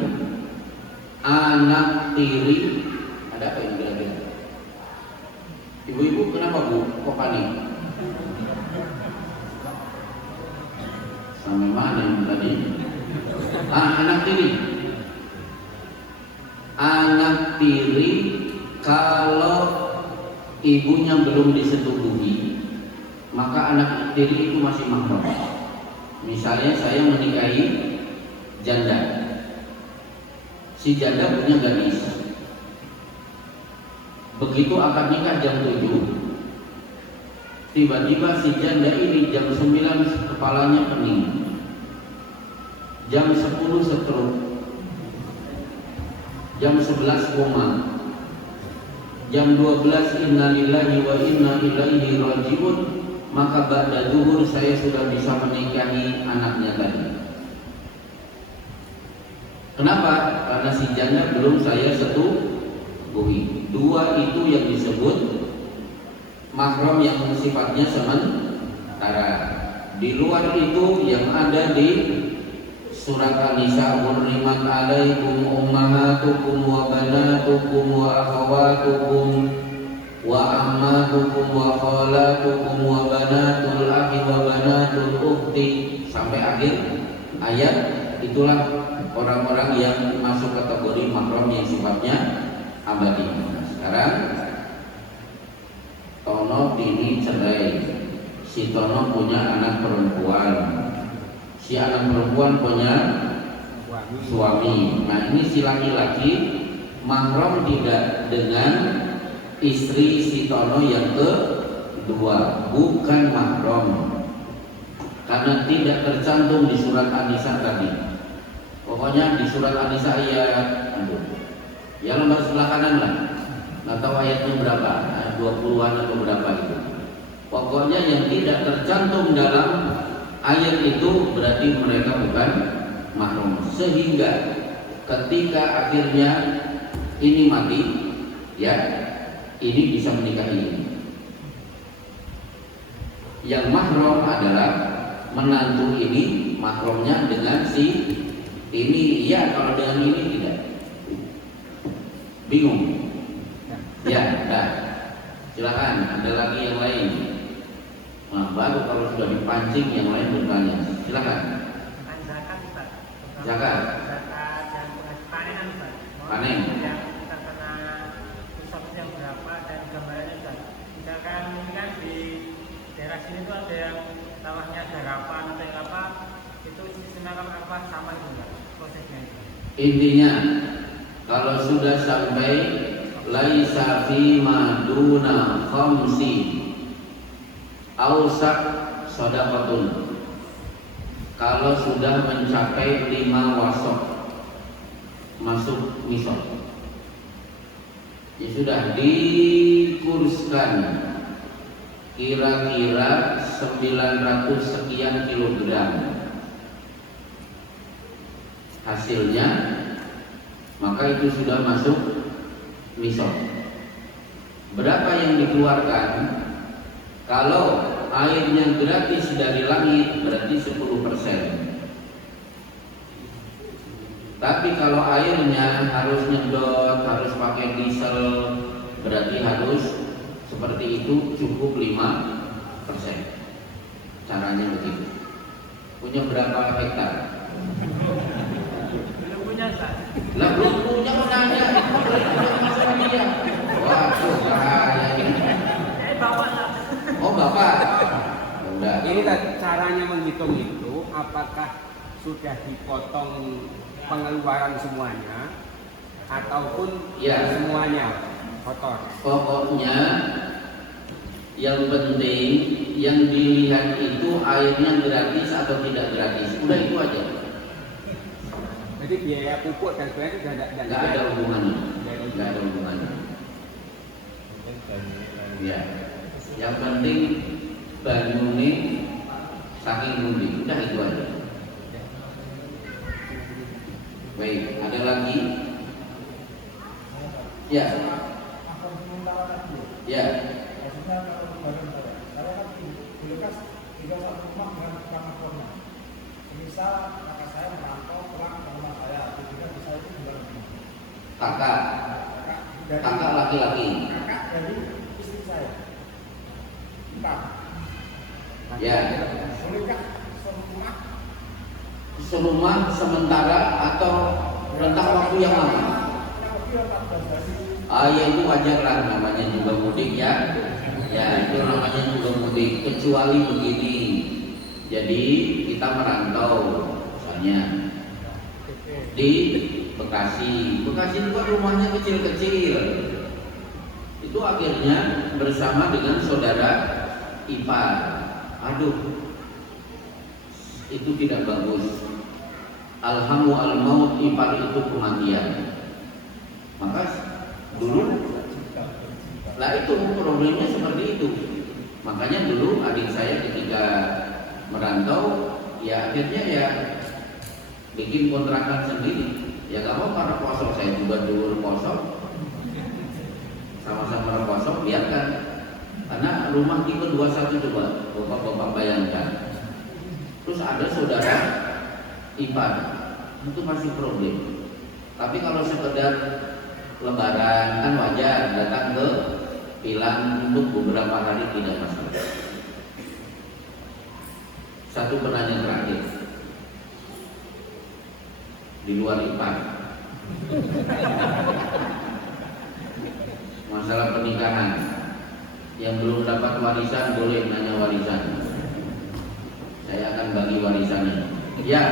Anak tiri, ada apa ini kira-kira? Ibu-ibu kenapa Bu? Kok panik? Sampai mana yang tadi? Anak tiri. Anak tiri kalau ibunya belum disetubuhi, maka anak tiri itu masih mahram. Misalnya saya menikahi janda. Si janda punya gadis. Begitu akad nikah jam 7, tiba-tiba si janda ini jam 9 kepalanya pening, jam 10 stroke, jam 11 koma, jam 12 innalillahi wa inna ilaihi rajiun, maka ba'da zuhur saya sudah bisa menikahi anaknya tadi. Kenapa? Karena si janda belum saya setubuhi. 2 itu yang disebut mahram yang sifatnya sementara. Di luar itu yang ada di Surat An-Nisa, hurrimat alaikum ummahatukum wa banatukum wa akhawatukum wa ammatukum wa khalatukum wa banatul akhi wa banatul ukhti sampai akhir ayat. Itulah orang-orang yang masuk kategori mahram yang sifatnya abadi. Nah, sekarang Tono ini cerai, si Tono punya anak perempuan, si anak perempuan punya suami. Nah, ini si laki-laki mahram tidak dengan istri si Tono yang kedua, bukan mahram karena tidak tercantum di surat An-Nisa tadi. Pokoknya di surat An-Nisa ayat ya lembar sebelah kanan lah, nggak tahu ayatnya berapa, ayat 20-an atau berapa itu. Pokoknya yang tidak tercantum dalam ayat itu berarti mereka bukan mahram. Sehingga ketika akhirnya ini mati, ya ini bisa menikahi ini. Yang mahram adalah menantu ini, mahramnya dengan si ini, iya. Kalau dengan ini tidak. Bingung? Ya, dah. Silakan. Ada lagi yang lain. Nah, baru kalau sudah dipancing yang lain bertanya. Silakan. Zakat, Ustaz. Zakat. Zakat dan panen, Ustaz. Panen. Yang kita kena pusat yang berapa dan gambarannya, Ustaz. Misalkan ini kan di daerah sini tuh ada yang sawahnya garapan atau yang apa, itu sistemnya apa sama itu enggak prosesnya itu? Intinya kalau sudah sampai laisa fi maduna khamsi ausak shadaqatun, kalau sudah mencapai 5 wasok masuk misok, ya sudah dikurskan kira-kira 900 sekian kilogram hasilnya, maka itu sudah masuk misok. Berapa yang dikeluarkan? Kalau airnya gratis dari langit berarti 10%. Tapi kalau airnya harus nyedot, harus pakai diesel, berarti harus seperti itu, cukup 5%. Caranya begitu. Punya berapa hektar? Belum punya, Ustaz. Lah belum punya menanya. Waduh, bahaya ini. Bapak lah. Oh, Bapak. Udah. Ini caranya menghitung itu apakah sudah dipotong pengeluaran semuanya ataupun Ya. semuanya kotor. Pokoknya yang penting yang dilihat itu airnya gratis atau tidak gratis. Udah itu aja. Jadi biaya pupuk dan sebagainya sudah Nggak ada hubungannya. Nggak ada hubungannya. Ya. Yang penting banyune saking budi. Udah itu aja. Baik, ada lagi? Ya. Akan sementara tadi. Ya. Maksudnya kalau bagian saya kan bolehkah tinggal satu rumah dengan tukang akornya. Misal kakak saya merantau pulang ke rumah saya, ketika bisa itu bulan ini. Kakak laki-laki. Kakak dari istri saya. Entah, Ya. bolehkah serumah Serumah sementara atau rentang waktu yang lama? yang lebih 14 hari? Ya itu wajar lah, namanya juga mudik ya. Ya itu namanya juga mudik. Kecuali begini, jadi kita merantau, misalnya di Bekasi. Bekasi itu kan rumahnya kecil-kecil. Itu akhirnya bersama dengan saudara ipar. Aduh, itu tidak bagus. Alhamu al-maut, ipar itu kematian. Maka dulu lah itu problemnya seperti itu. Makanya dulu adik saya ketika merantau, ya akhirnya ya bikin kontrakan sendiri. Ya gak mau para kosong, saya juga dulu kosong, sama-sama kosong, biarkan. Karena rumah tipe 21 coba bapak-bapak bayangkan. Terus ada saudara ipar, itu pasti problem. Tapi kalau sekedar lebaran kan wajar datang ke Pilang untuk beberapa hari tidak masalah. Satu penanya terakhir di luar ipar, masalah pernikahan. Yang belum dapat warisan boleh nanya warisan. Saya akan bagi warisannya. Ya,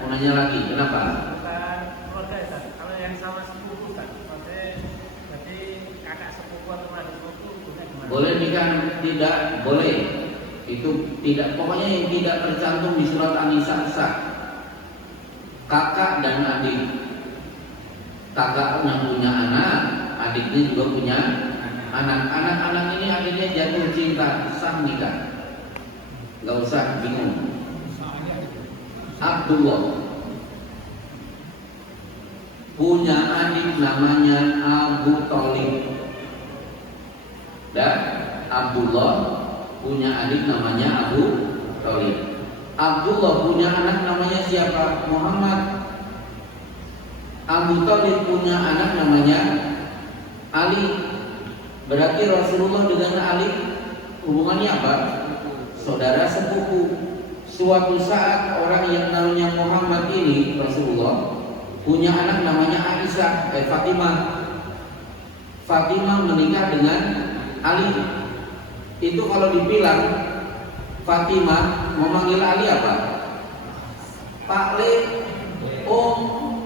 mau nanya lagi, kenapa? Bukan keluarga ya, kalau yang sama sepupu kan, maksudnya berarti kakak sepupu atau adik sepupu gimana? Boleh nikah? Tidak boleh. Itu tidak, pokoknya yang tidak tercantum di surat An-Nisa sah. Kakak dan adik. Kakaknya punya anak, adiknya juga punya anak. Anak-anak ini akhirnya jatuh cinta, sah nikah. Gak usah bingung. Abdullah punya adik namanya Abu Thalib, dan Abdullah punya adik namanya Abu Thalib. Abdullah punya anak namanya siapa? Muhammad. Abu Thalib punya anak namanya Ali. Berarti Rasulullah dengan Ali hubungannya apa? Saudara sepupu. Suatu saat orang yang namanya Muhammad ini, Rasulullah, punya anak namanya Aisyah, Fatimah. Fatimah menikah dengan Ali. Itu kalau dibilang Fatimah memanggil Ali apa? Pak Le, Om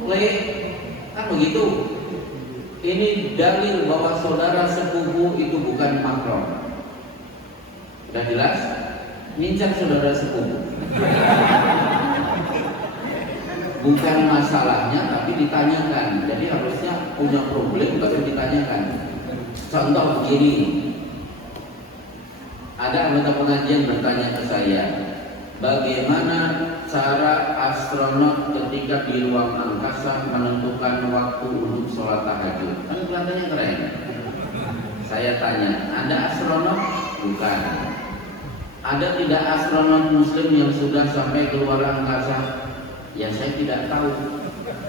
Le, kan begitu. Ini dalil bahwa saudara sepupu itu bukan mahram. Sudah jelas? Ngincar saudara sepupu. Bukan masalahnya, tapi ditanyakan. Jadi harusnya punya problem baru ditanyakan. Contoh begini, ada anggota pengajian bertanya ke saya, bagaimana cara astronot ketika di ruang angkasa menentukan waktu untuk sholat tahajud? Kan kelihatannya keren. Saya tanya, Anda astronot? Bukan. Ada tidak astronot muslim yang sudah sampai ke luar angkasa? Ya saya tidak tahu.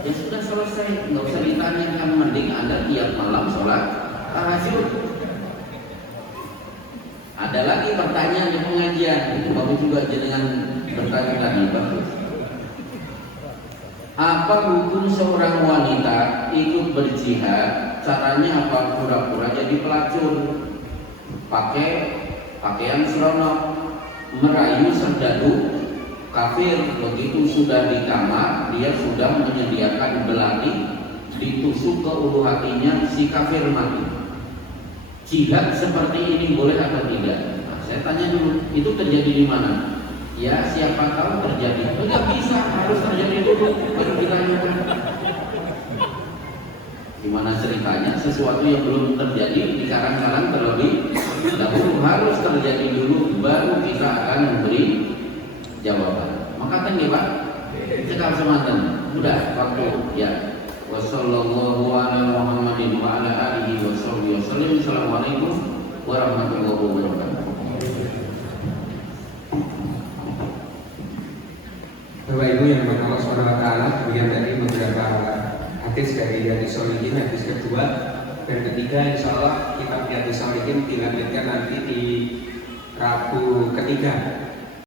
Ya sudah selesai, nggak usah ditanyakan. Mending Anda tiap malam sholat tahajud. Ada lagi pertanyaan di pengajian, itu bagus juga jenengan bertanya tadi, bagus. Apa hukum seorang wanita ikut berjihad? Caranya apa? Pura-pura jadi pelacur, pakai pakaian seronok, merayu serdadu kafir. Begitu sudah di kamar, dia sudah menyediakan belati, ditusuk ke ulu hatinya, si kafir mati. Jihad seperti ini boleh atau tidak? Nah, saya tanya dulu, itu terjadi di mana? Ya siapa tahu terjadi. Enggak bisa, harus terjadi dulu baru ditanyakan. Gimana ceritanya? Sesuatu yang belum terjadi dikarang-karang terlebih dahulu, harus terjadi dulu baru kita akan memberi jawaban. Maka kan ya Pak, cekal semantan. Udah waktu ya. Wassallallahu ala Muhammadin wa ala alihi wa sahbihi wasallam. Assalamualaikum warahmatullahi wabarakatuh. Bapak Ibu yang berkata Allah Subhanahu wa taala, kemudian tadi beberapa hadis dari Riyadhus Shalihin, hadis kedua dan ketiga, insya Allah kitab Riyadhus Shalihin dilanjutkan nanti di Rabu ketiga.